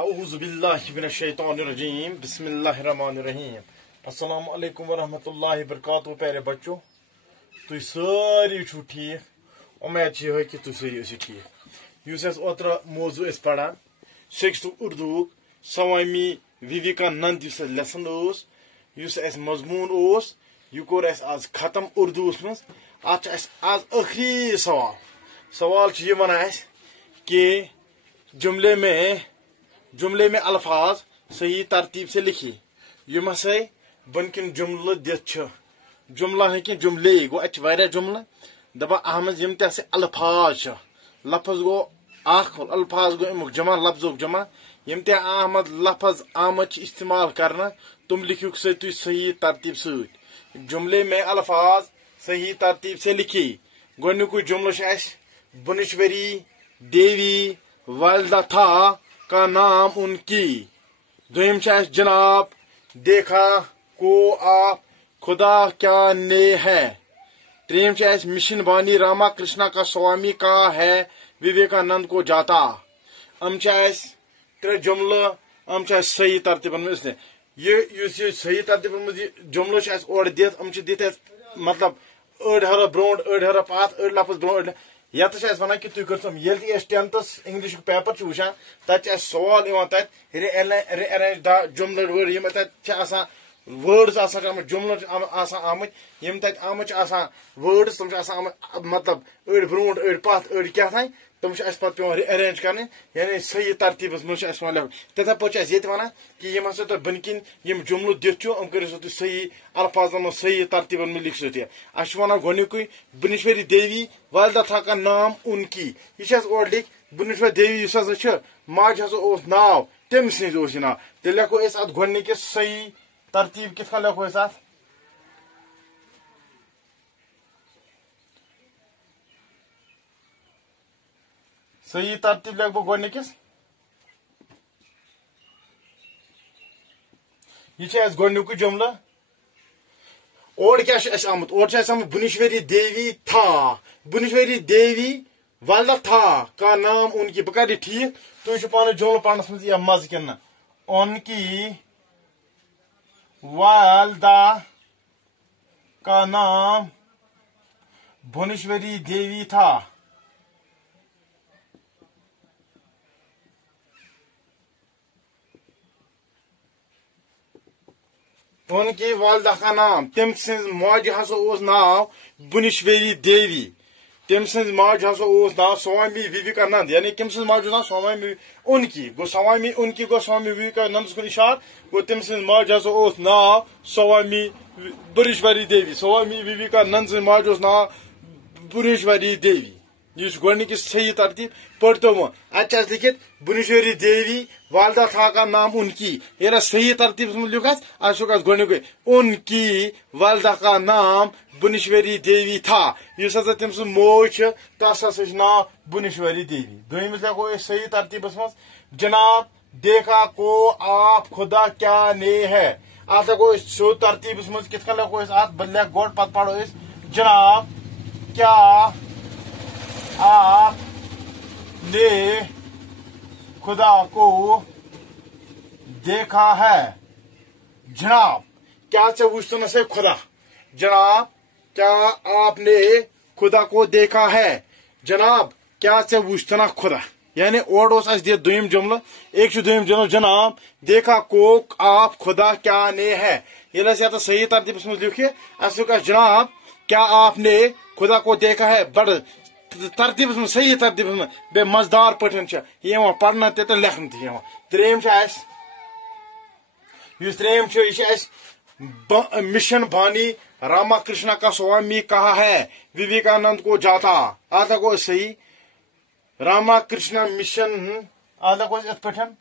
اعوذ باللہ من الشیطان الرجیم بسم اللہ الرحمن الرحیم السلام علیکم ورحمۃ اللہ وبرکاتہ پیارے بچوں تھی ساری چھو ٹھیک امید یہ کہ تھی ساری ٲسِو ٹھیک یُس اَسہِ اوترٕ موضوع ٲسۍ پران 6th اردوُک سوامی وویکانند یُس اَسہِ لیسن اوس یُس اَسہِ مضموٗن اوس یہِ کوٚر اَسہِ آز ختم اردوٗوَس منٛز اَتھ چھُ اَسہِ آز ٲخری سوال چھُ یہِ وَنان اَسہِ کہ جملے میں الفاظ صحیح ترتیب سے لکھی یم ہسا بن کن جملہ دت جملہ کہ جملے گو اتہ جملہ دپا احمد یم تہ الفاظ لفظ گو اخ الفاظ گو امیک جمع لفظ جمع یم تہ احمد لفظ آمد استعمال کرنا تم لکھو سا تھی صحیح ترتیب ست جملے میں الفاظ صحیح ترتیب سے لکھی گۄڈنیُکُے جملہ چھ اسہِ بنشوری دیوی والدہ تھا کا نام ان کی دویم چھ جناب دیکھا کو آپ خدا کیا نے ہے تریم چھ مشن بانی راما کرشنا کا سوامی کا ہے وویکانند کو جاتا ام چھ ترے جملہ ام چھ صحیح ترتیبن میں یہ صحیح ترتیبن میں جملہ چھ اور دت ام چھ دت مطلب اڑ ہر برونٹ اڑ ہر پات اڑ لفظ برونٹ یت ونان کہ تھی کرو یل تھی 10th انگلش پیپر وچان تتہ سوال تت ریارینج دا جملہ ورڈ یم تت وٲڈز آمت جملہ آمت یم تت آمت وٲڈز تم آمت مطلب اڑ برونٹ اڑ پت اڑ کیا تھا تم پہ پیون ریارینج کرنے یعنی صحیح ترتیبس مجھ ون تتھے پٲٹھۍ چھِ أسۍ ونان کہ یم ہسا تۄہہِ بن کن یم جملہ دِتھ چھُ کرو سا تُہۍ صحیح الفاظن منٛز صحیح ترتیبن منٛز لکھِو تہِ اَسہِ چھُ ونان گۄڈنیُکُے بنشوری دیوی والدہ تھا کا نام ان کی یہ چھِ اَسہِ اورٕ لیکھ بنشوری دیوی یُس ہسا چھِ ماجہِ ہسا اوس ناو تٔمۍ سٕنٛدۍ اوس یہِ ناو تیٚلہِ لیکھو أسۍ اتھ گۄڈنِکِس صحیح ترتیب کِتھ کٔنۍ لیکھو أسۍ اتھ صحیح ترتیب لیکھ بہٕ گۄڈنِکِس یہ چھِ اَسہِ گۄڈنیُکُے جملہ اور کیا چھُ اَسہِ آمُت اور چھُ اَسہِ آمُت بنشوری دیوی تھا بنشوری دیوی والدہ تھا کا نام ان کی بہٕ کَرٕ یہِ ٹھیٖک تُہۍ چھِو پانہٕ جملہ پرنس منٛز یہِ مزٕ کِنہٕ نہ ان کی والدہ کا نام بنشوری دیوی تھا ان کی والدہ کا نام تم سن ماجہ ہسا اوس ناو بنشوری دیوی تم سن ماجہ ہسا اوس ناو سوامی وویکانند یعنی کم سن ماجہ ناو سوامی ان کی گو سوامی ان کی گو سوامی وویکانند کن اشار گو تم سن ماجہ ہسا اوس ناو سوامی بنشوری دیوی سوامی وویکانند سن ماجہ اوس ناو بنشوری دیوی یہ گۄڈنِکِس صحیح ترتیب پرتو وہ اتہ لکھت بنشوری دیوی والدہ تھا کا نام ان کی یہ صحیح ترتیب لکھ ات گۄڈنیُکُے ان کی والدہ کا نام بنشوری دیوی تھا اس ہسا تم سن موج تس ہسا ناو بنشوری دیوی دویمس لیکھو أسۍ صحیح ترتیبس منٛز جناب دیکھا کو آپ خدا کیا نے ہے ات لیکھو أسۍ سیوٚد ترتیبس منٛز کِتھ کٔنۍ لیکھو أسۍ ات بہٕ لیکھٕ گۄڈٕ پتہٕ پرو أسۍ جناب کیا آپ نے خدا کو دیکھا ہے جناب کیا وچھتن سے خدا جناب کیا آپ نے خدا کو دیکھا ہے جناب کیا وچھتنا خدا یعنی اور اس دت دویم جملہ ایک دویم جملہ جناب دیکھا کو آپ خدا کیا نے ہے یہ صحیح ترتیبس مجھ لکھ جناب کیا آپ نے خدا کو دیکھا ہے بڑ ترتیبس من صحیح ترتیبس من بے مزدار پٹھن یہ پڑھنا تہ لکھن تہ تریم یہ مشن بانی راما کرشنا کا سوامی کہا ہے وویکانند کو جاتا آتا کو صحیح راما کرشنا مشن آتا کو ات پٹھن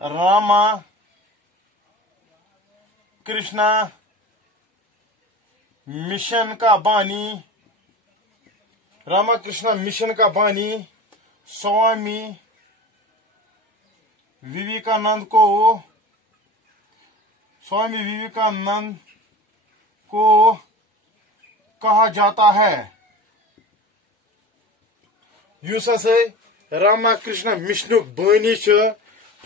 راما کرشنا مشن کا بانی راما کرشنا مشن کا بانی سوامی وویکانند کو کہا جاتا ہے اس راما کرشنا مشن بانی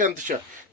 10th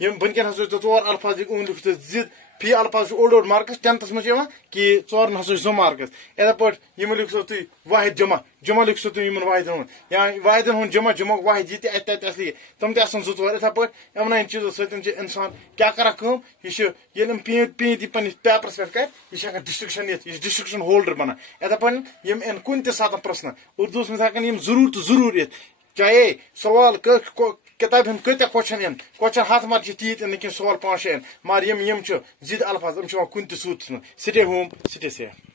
ونکین ہسا ژور الفاظ لکھت ضد فی الفاظ اوڑ مارکس 10th مجھ کہ ژور ہسا 2 مارکس اتھے پہ لکھو تھی واحد جمع جمع لکھو تھی واحدن ہند یا واحدن ہند جمع جمع واحد یہ تت لکھت تم تم 2 اتھے پہ یمن چیزوں ستین انسان کیا کران یہ پیت یہ پنس پیپرس پہ کر یہ ڈسٹرکشن یہ ڈسٹرکشن ہولڈر بنان اتھے پہ کن سات پرسن اردوس مز ہکن ضرور تو ضرور یت چاہے سوال کتاب ہند کتیا کوشچن ان کوشچن ہاتھ مار تیت ان سوال 5-6 مگر ضد الفاظ کن تہ صورتس من سٹے ہوم سٹے سیف.